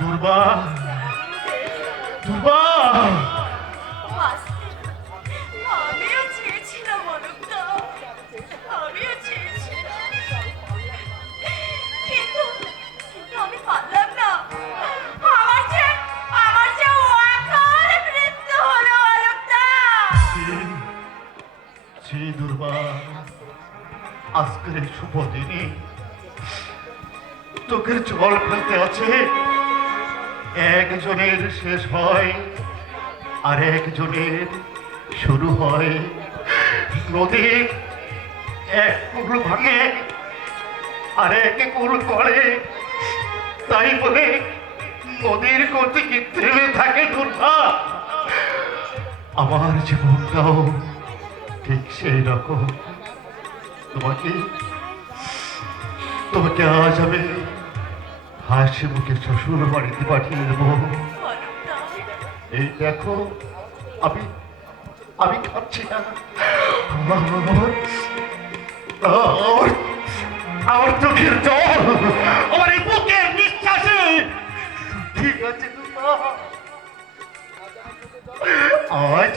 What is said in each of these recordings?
দুর্বা, দুর্বা। আমিও চেয়েছিলাম অনেকটা, আমিও চেয়েছিলাম, কিন্তু কিন্তু আমি পারলাম না। আমার যে অকাল মৃত্যু হলো অনেকটা। ছি দুর্বা, আজকের এই শুভ দিনে চোখের জল ফেলতে আছে। একজনের শেষ হয় আর একজনের শুরু হয়। নদী এক কুল ভাঙে আর এক কুল করে, তাই বলে নদীর গতি কি থেমে থাকে দুর্বা? আমার জীবনটাও ঠিক সেই রকম। তোমাকে তোমাকে আজ আমি হাসি মুখে শ্বশুর বাড়িতে পাঠিয়ে দেবো। এই দেখো, আমি আমি খাচ্ছি না। আমার আমার আমার চোখের জল, আমার এই বুকের নিঃশ্বাসে ঠিক আছে দুর্বা। আজ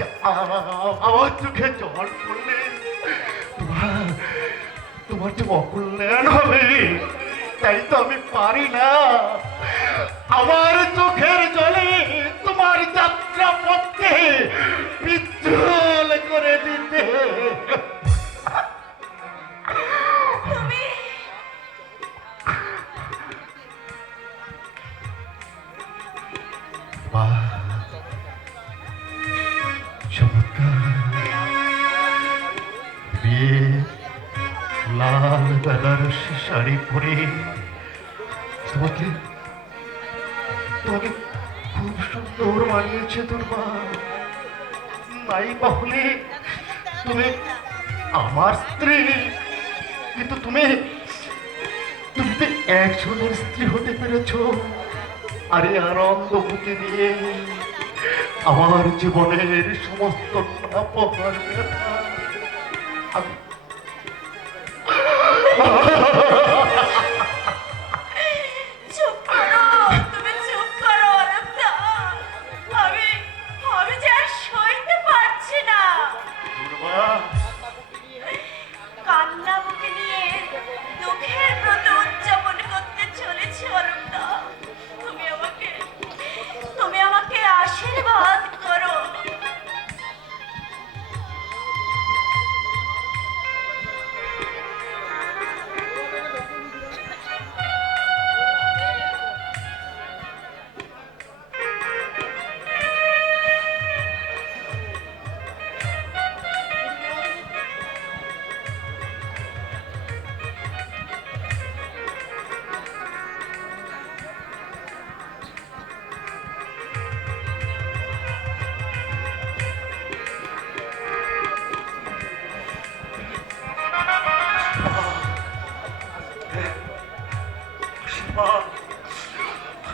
আমার চোখে জল পড়লে তোমার তোমার যে অকল্যাণ হবে, তাই তো আমি পারি না আমার চোখের জলে তোমার যাত্রা পথে বিচ্ছল করে দিতে। তুমি চমৎকার বিয়ে, লাল বেনারসি শাড়ি পরে তোমাকে তোমাকে খুব সুন্দর মানিয়েছে দুর্বা। নাই বাহুলে তুমি আমার স্ত্রী, কিন্তু তুমি তুমি তো একজনের স্ত্রী হতে পেরেছ। আর এই আনন্দ বুকে নিয়ে আমার জীবনের সমস্ত নাপহার ব্যথা আমি চুপ করো, তুমি চুপ করো অনেকটা। আমি আমি যে আর সইতে পারছি না। দুর্বা, কান্না বুকে নিয়ে দুঃখের ব্রত উদযাপন করতে চলেছি অরুণদা। তুমি আমাকে আশীর্বাদ করো।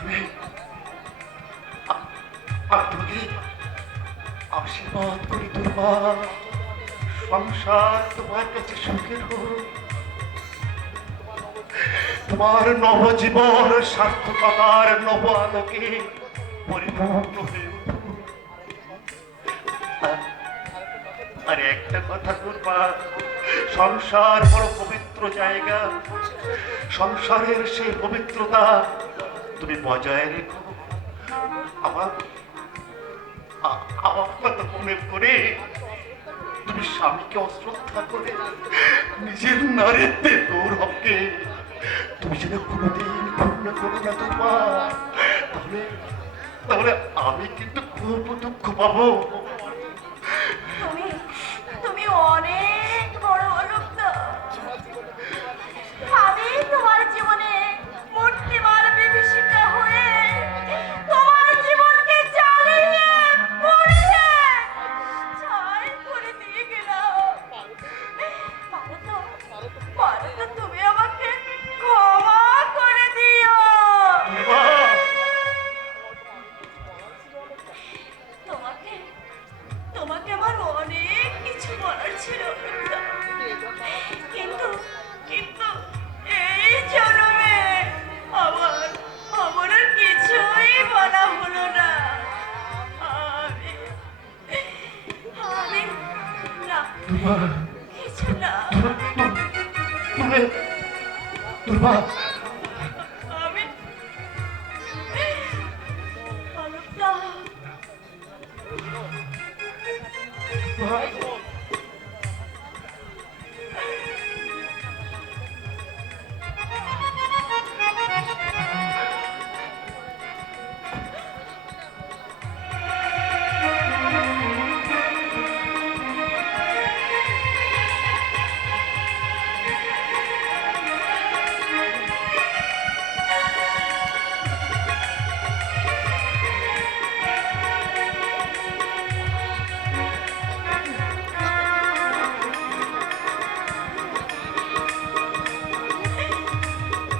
আমি আপনাকে আশীর্বাদ করি দুর্বা। সংসার তোমার কাছে সুখের হোক, তোমার নবজীবন সার্থকতার নব আলোকে পরিপূর্ণ হয়ে উঠুক। আর একটা কথা দুর্বা, সংসার বড় পবিত্র জায়গা। সংসারের সেই পবিত্রতা তুমি বজায় রেখো। আমার আমার কথা মনে করে তুমি স্বামীকে অশ্রদ্ধা করে নিজের নারীত্বে গৌরবকে তুমি যেন কোনোদিন পূর্ণ করো না তোমার, তাহলে তাহলে আমি কিন্তু খুব দুঃখ পাবো। তুমি তুমি অনেক বড় অলোকদা। আমি তোমার জীবনে মূর্তিমান বিভীষিকা হয়ে তোমার জীবনকে জ্বালিয়ে পুড়িয়ে ছাই করে দিয়ে গেলাম। পারো তো তুমি আমাকে ক্ষমা করে দিও। তোমাকে তোমাকে আমার অনেক কিছু বলার ছিল, কিন্তু কিন্তু এই জন্মে আমার আমার আর কিছুই তুমি দুর্বা আমি অলকা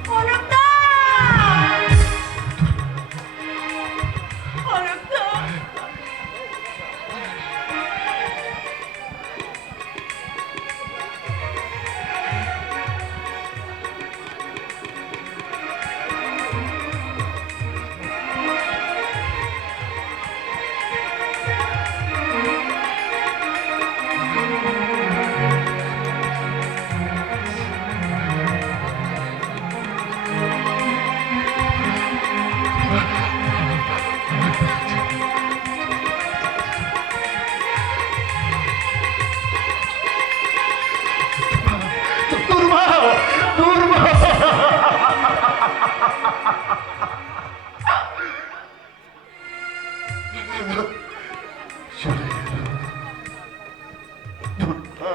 অলকা অলকা দুর্বা দুর্বা চলে গেল দুর্বা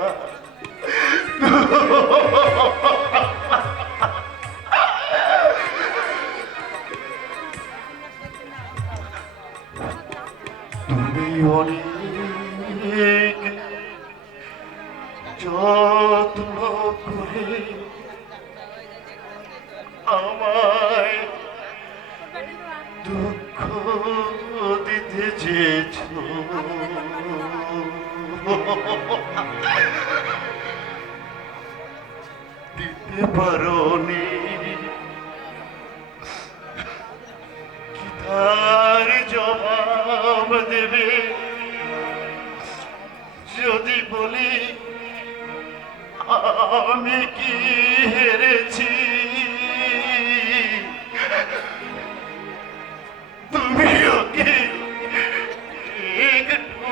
তুমি অনেক যত্ন করে আমায় দুঃখ দিতে চেয়েছ দিতে পারোনি কি তার জবাব দেবে যদি বলি আমি কি হেরেছি তুমি ওকে একটু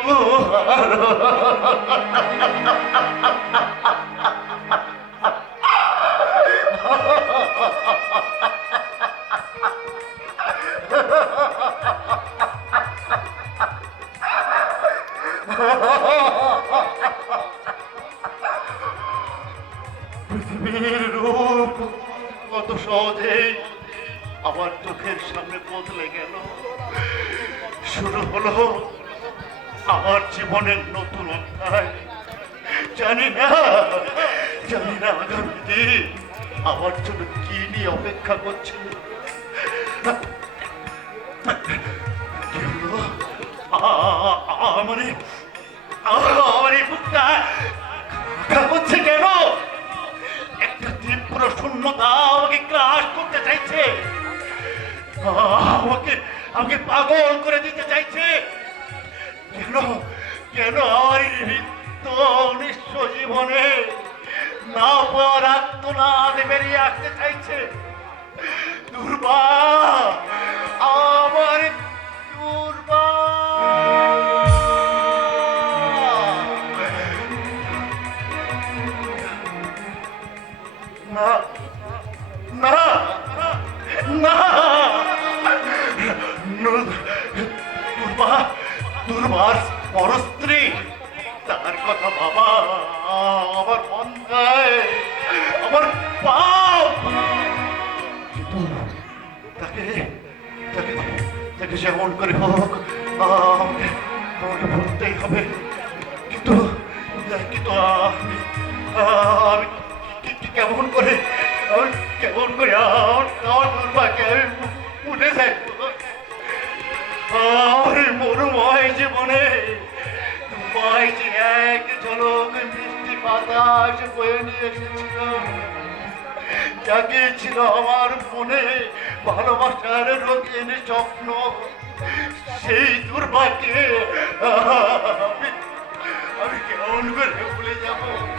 পৃথিবীর রূপ কত সহজেই আমার চোখের সামনে বদলে গেল শুরু হলো আমার জীবনের নতুন অধ্যায় জানি না আগামী দিন আমার জন্য কি নিয়ে অপেক্ষা করছে কি হলো আমার এই বুকটা হচ্ছে কেন একটা তীব্র শূন্যতা আমাকে গ্রাস করতে চাইছে আমাকে পাগল করে দিতে চাইছে কেন আমার এই রিক্ত নিঃস্ব জীবনে না পাওয়ার আত্মনাদ বেরিয়ে আসতে চাইছে দুর্বা আমার দুর্বা না না না দুর্বার পরস্ত্রী তার কথা বাবা আমার অন্যায় আমার পাপ কিন্তু তাকে তাকে তাকে যেমন করে হোক আমাকে ভুলতেই হবে কিন্তু কিন্তু আমি কেমন করে আমার দুর্ভাগ্যে আমি উঠে থাকবো আমার মরুময় জীবনে তোমায় যে এক ঝলক মিষ্টি বাতাস বয়ে নিয়ে এসেছিলাম যাকে ছিল আমার মনে ভালোবাসার রঙিন স্বপ্ন সেই দুর্ভাগ্যে